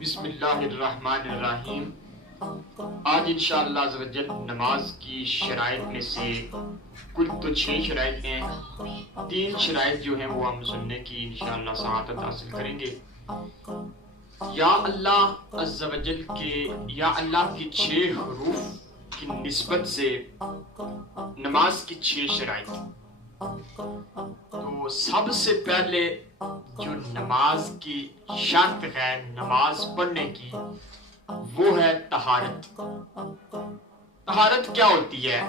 بسم اللہ الرحمن الرحیم۔ آج انشاءاللہ عز و جل نماز کی شرائط میں سے کل تو 6 شرائط ہیں، 3 شرائط جو ہیں وہ ہم سننے کی انشاءاللہ سعادت حاصل کریں گے۔ یا اللہ عز و جل کے یا اللہ کی 6 حروف کی نسبت سے نماز کی 6 شرائط۔ تو سب سے پہلے جو نماز کی شرط ہے نماز پڑھنے کی وہ ہے طہارت۔ طہارت کیا ہوتی ہے؟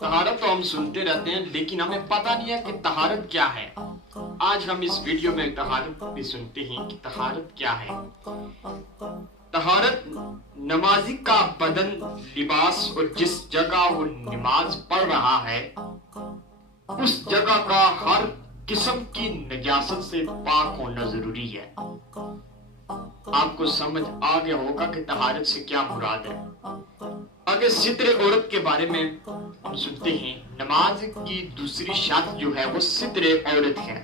طہارت تو ہم سنتے رہتے ہیں لیکن ہمیں پتہ نہیں ہے کہ طہارت کیا ہے۔ آج ہم اس ویڈیو میں طہارت بھی سنتے ہیں کہ طہارت کیا ہے۔ طہارت نمازی کا بدن، لباس اور جس جگہ وہ نماز پڑھ رہا ہے اس جگہ کا ہر قسم کی نجاست سے پاک ہونا ضروری ہے۔ آپ کو سمجھ آ گیا ہوگا کہ طہارت سے کیا مراد ہے۔ آگے ستر عورت کے بارے میں ہم سنتے ہیں، نماز کی دوسری شرط جو ہے وہ ستر عورت ہے۔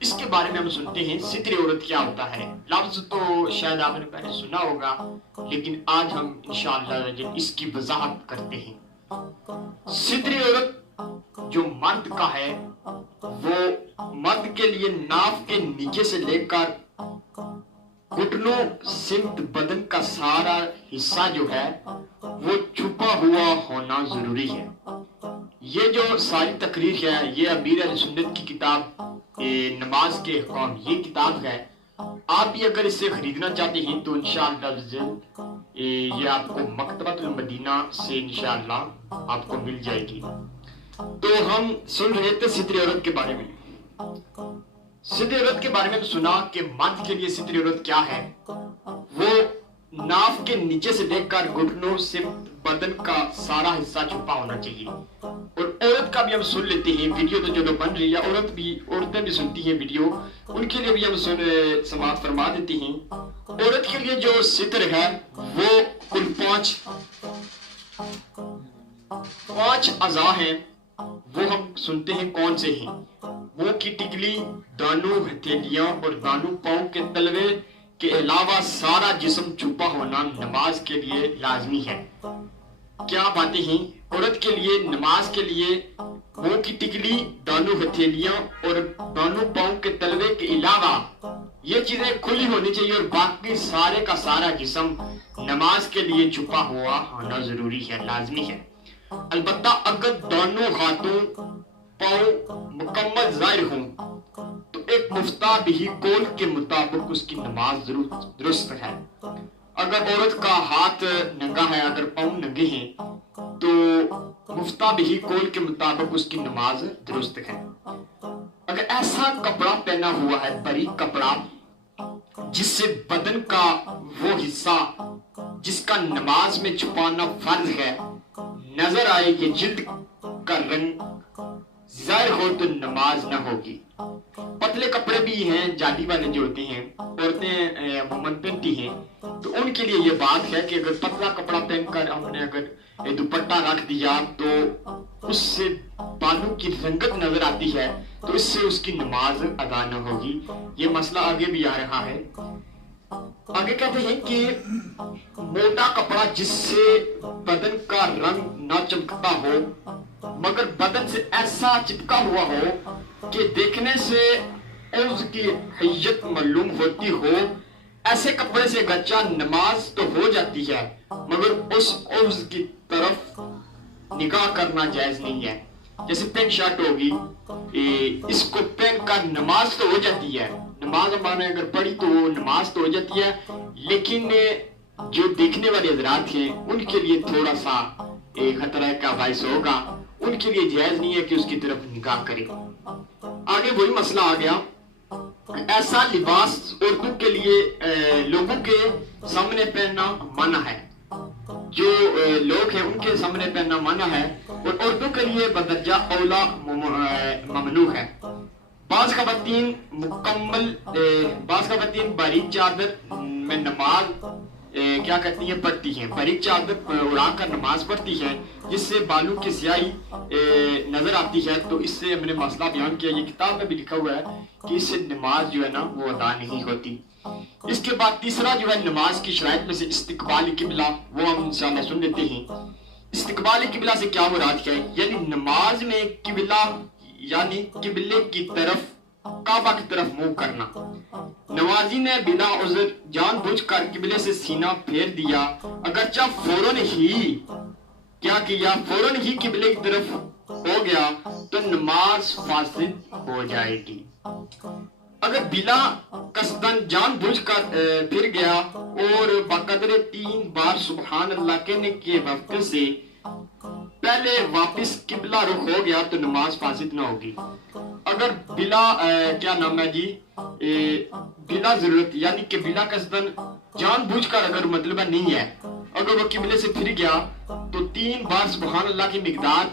اس کے بارے میں ہم سنتے ہیں ستر عورت کیا ہوتا ہے۔ لفظ تو شاید آپ نے پہلے سنا ہوگا لیکن آج ہم انشاءاللہ اس کی وضاحت کرتے ہیں۔ ستر عورت جو مرد کا ہے وہ مرد کے لیے ناف کے نیچے سے لے کر گھٹنوں سمت بدن کا سارا حصہ جو ہے وہ چھپا ہوا ہونا ضروری ہے۔ یہ جو ساری تقریر ہے یہ امیر اہل سنت کی کتاب نماز کے احکام یہ کتاب ہے۔ آپ بھی اگر اسے خریدنا چاہتے ہیں تو انشاءاللہ یہ آپ کو مکتبۃ المدینہ سے انشاءاللہ آپ کو مل جائے گی۔ تو ہم سن رہے تھے ستر عورت کے بارے میں۔ ستر عورت کے بارے میں سنا کہ مرد کے لیے ستر عورت کیا ہے، وہ ناف کے نیچے سے لے کر گھٹنوں سے بدن کا سارا حصہ چھپا ہونا چاہیے۔ اور عورت کا بھی ہم سن لیتے ہیں، ویڈیو تو جو بن رہی ہے عورتیں بھی سنتی ہیں ویڈیو، ان کے لیے بھی ہم سماعت فرما دیتے ہیں۔ عورت کے لیے جو ستر ہے وہ کل 5 اعضاء ہیں۔ وہ ہم سنتے ہیں کون سے ہیں۔ منہ کی ٹکلی، دانوں، ہتھیلیاں اور دانوں پاؤں کے تلوے کے علاوہ سارا جسم چھپا ہونا نماز کے لیے لازمی ہے۔ کیا باتیں ہیں؟ عورت کے لیے نماز کے لیے منہ کی ٹکلی، دانوں، ہتھیلیاں اور دانوں پاؤں کے تلوے کے علاوہ یہ چیزیں کھلی ہونی چاہیے اور باقی سارے کا سارا جسم نماز کے لیے چھپا ہوا ہونا ضروری ہے، لازمی ہے۔ البتہ اگر دونوں ہاتھوں پاؤں مکمل ظاہر ہوں تو ایک مفتاح بھی قول کے مطابق اس کی نماز درست ہے۔ اگر عورت کا ہاتھ ننگا ہے، اگر پاؤں ننگے ہیں تو مفتاح بھی قول کے مطابق اس کی نماز درست ہے۔ اگر ایسا کپڑا پہنا ہوا ہے، باریک کپڑا جس سے بدن کا وہ حصہ جس کا نماز میں چھپانا فرض ہے نظر آئے کہ جلد کا رنگ ظاہر ہو تو نماز نہ ہوگی۔ پتلے کپڑے بھی ہیں، جالی والے جو ہوتے ہیں، عورتیں عموماً پہنتی ہیں، تو ان کے لیے یہ بات ہے کہ اگر پتلا کپڑا پہن کر ہم نے اگر دوپٹہ رکھ دیا تو اس سے بالوں کی رنگت نظر آتی ہے تو اس سے اس کی نماز ادا نہ ہوگی۔ یہ مسئلہ آگے بھی آ رہا ہے۔ آگے کہتے ہیں کہ موٹا کپڑا جس سے بدن کا رنگ نہ چمکتا ہو مگر بدن سے ایسا چپکا ہوا ہو کہ دیکھنے سے عوض کی حیت معلوم ہوتی ہو، ایسے کپڑے سے گچا نماز تو ہو جاتی ہے مگر اس عوض کی طرف نگاہ کرنا جائز نہیں ہے۔ جیسے پینٹ شرٹ ہوگی، اس کو پہن کر نماز تو ہو جاتی ہے، نماز ہمارے اگر پڑھی تو نماز تو ہو جاتی ہے، لیکن جو دیکھنے والے حضرات ہیں ان کے لیے تھوڑا سا خطرہ کا باعث ہوگا، ان کے لیے جائز نہیں ہے کہ اس کی طرف نگاہ کرے۔ آگے وہی مسئلہ آ گیا، ایسا لباس عورتوں کے لیے لوگوں کے سامنے پہننا منع ہے، جو لوگ ہیں ان کے سامنے پہننا منع ہے اور عورتوں کے لیے بدرجہ اولا ممنوع ہے۔ بعض خواتین باریک چادر میں نماز کیا کرتی ہیں پڑھتی ہیں، باریک چادر اڑا کر نماز پڑھتی ہیں جس سے بالوں کی سیاہی نظر آتی ہے، تو اس سے ہم نے مسئلہ بیان کیا، یہ کتاب میں بھی لکھا ہوا ہے کہ اس سے نماز جو ہے نا وہ ادا نہیں ہوتی۔ اس کے بعد تیسرا جو ہے نماز کی شرائط میں سے استقبال قبلہ، وہ ہم انشاءاللہ سن لیتے ہیں۔ استقبال قبلہ سے کیا مراد ہے؟ یعنی نماز میں قبلہ یعنی قبلے کی طرف، کعبہ کی طرف منہ کرنا۔ نمازی نے بلا عذر جان بوجھ کر قبلے سے سینہ پھیر دیا، اگرچہ فوراً ہی کیا کیا، فوراً ہی قبلے کی طرف ہو گیا تو نماز فاسد ہو جائے گی۔ اگر بلا قصدن جان بوجھ کر پھر گیا اور بقدر 3 بار سبحان اللہ کہنے کے وقت سے پہلے واپس قبلہ رخ ہو گیا تو نماز فاسد نہ ہوگی۔ اگر بلا کیا نام ہے جی بلا ضرورت یعنی کہ بلا قصدن جان بوجھ کر اگر مطلب نہیں ہے، اگر وہ قبلے سے پھر گیا تو 3 بار سبحان اللہ کی مقدار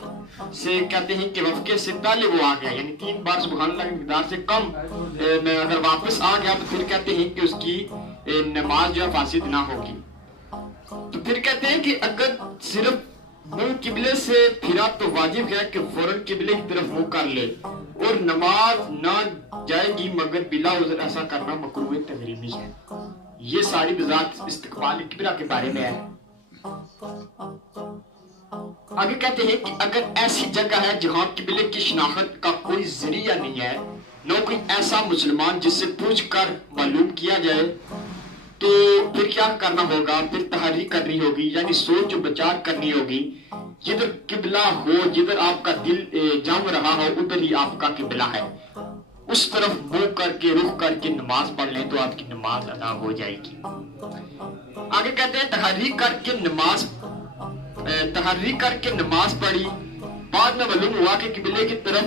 سے کہتے ہیں کہ وقفے سے پہلے وہ آ گیا، یعنی 3 بار سبحان اللہ کی مقدار سے کم میں اگر واپس آ گیا تو پھر کہتے ہیں کہ اس کی نماز جو ہے فاسد نہ ہوگی۔ تو پھر کہتے ہیں کہ اگر صرف منہ قبلے سے پھرا تو واجب ہے کہ فوراً قبلے کی طرف منہ کر لے اور نماز نہ جائے گی، مگر بلا عذر ایسا کرنا مکروہ تحریمی ہے۔ یہ ساری وضاحت استقبال قبلہ کے بارے میں ہے۔ آگے کہتے ہیں کہ اگر ایسی جگہ ہے جہاں قبلے کی شناخت کا کوئی ذریعہ نہیں ہے، نہ کوئی ایسا مسلمان جس سے پوچھ کر معلوم کیا جائے، تو پھر کیا کرنا ہوگا؟ پھر تحری کرنی ہوگی، یعنی سوچ و بچار کرنی ہوگی۔ جدھر قبلہ ہو، جدھر آپ کا دل جم رہا ہو، ادھر ہی آپ کا قبلہ ہے، اس طرف منہ کر کے رخ کر کے نماز پڑھ لیں تو آپ کی نماز ادا ہو جائے گی۔ آگے کہتے ہیں تحری کر کے نماز پڑھی، بعد میں معلوم ہوا کہ قبلے کی طرف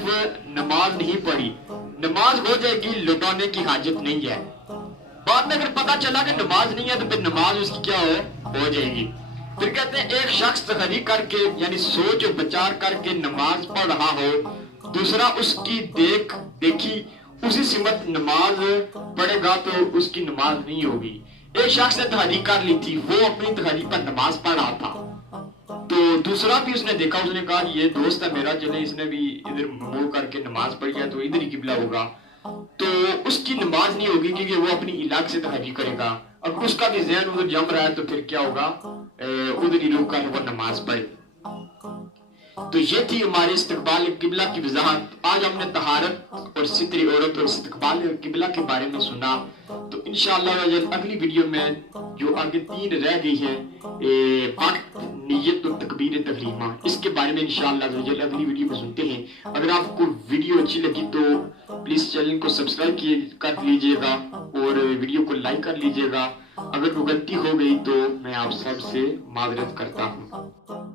نماز نہیں پڑھی، نماز ہو جائے گی، لوٹانے کی حاجت نہیں ہے۔ بعد میں اگر پتا چلا کہ نماز نہیں ہے تو پھر نماز اس کی کیا ہو جائے گی۔ پھر کہتے ہیں ایک شخص تحری کر کے یعنی سوچ و بچار کر کے نماز پڑھ رہا ہو، دوسرا اس کی دیکھی اسی سمت نماز پڑھے گا تو اس کی نماز نہیں ہوگی۔ ایک شخص نے تحری کر لی تھی، وہ اپنی تحری پر نماز پڑھ رہا تھا، تو دوسرا بھی اس نے دیکھا، اس نے کہا یہ دوست ہے میرا، چلے اس نے بھی ادھر منہ کر کے نماز پڑھی ہے تو ادھر ہی قبلہ ہوگا، تو اس کی نماز نہیں ہوگی کیونکہ وہ اپنی علاقے سے تحری کرے گا۔ اگر اس کا بھی ذہن ادھر جم رہا ہے تو پھر کیا ہوگا؟ ادھر ہی رک کر وہ نماز پڑھے۔ تو یہ تھی ہماری استقبال قبلہ کی وضاحت۔ آج ہم نے طہارت اور ستر عورت اور استقبال قبلہ کے بارے میں سنا، تو انشاءاللہ اگلی ویڈیو میں جو آگے 3 رہ گئی ہیں، وقت، نیت اور تکبیر تحریمہ، اس کے بارے میں انشاءاللہ اگلی ویڈیو میں سنتے ہیں۔ اگر آپ کو ویڈیو اچھی لگی تو پلیز چینل کو سبسکرائب کر لیجئے گا اور ویڈیو کو لائک کر لیجئے گا۔ اگر کوئی غلطی ہو گئی تو میں آپ سب سے معذرت کرتا ہوں۔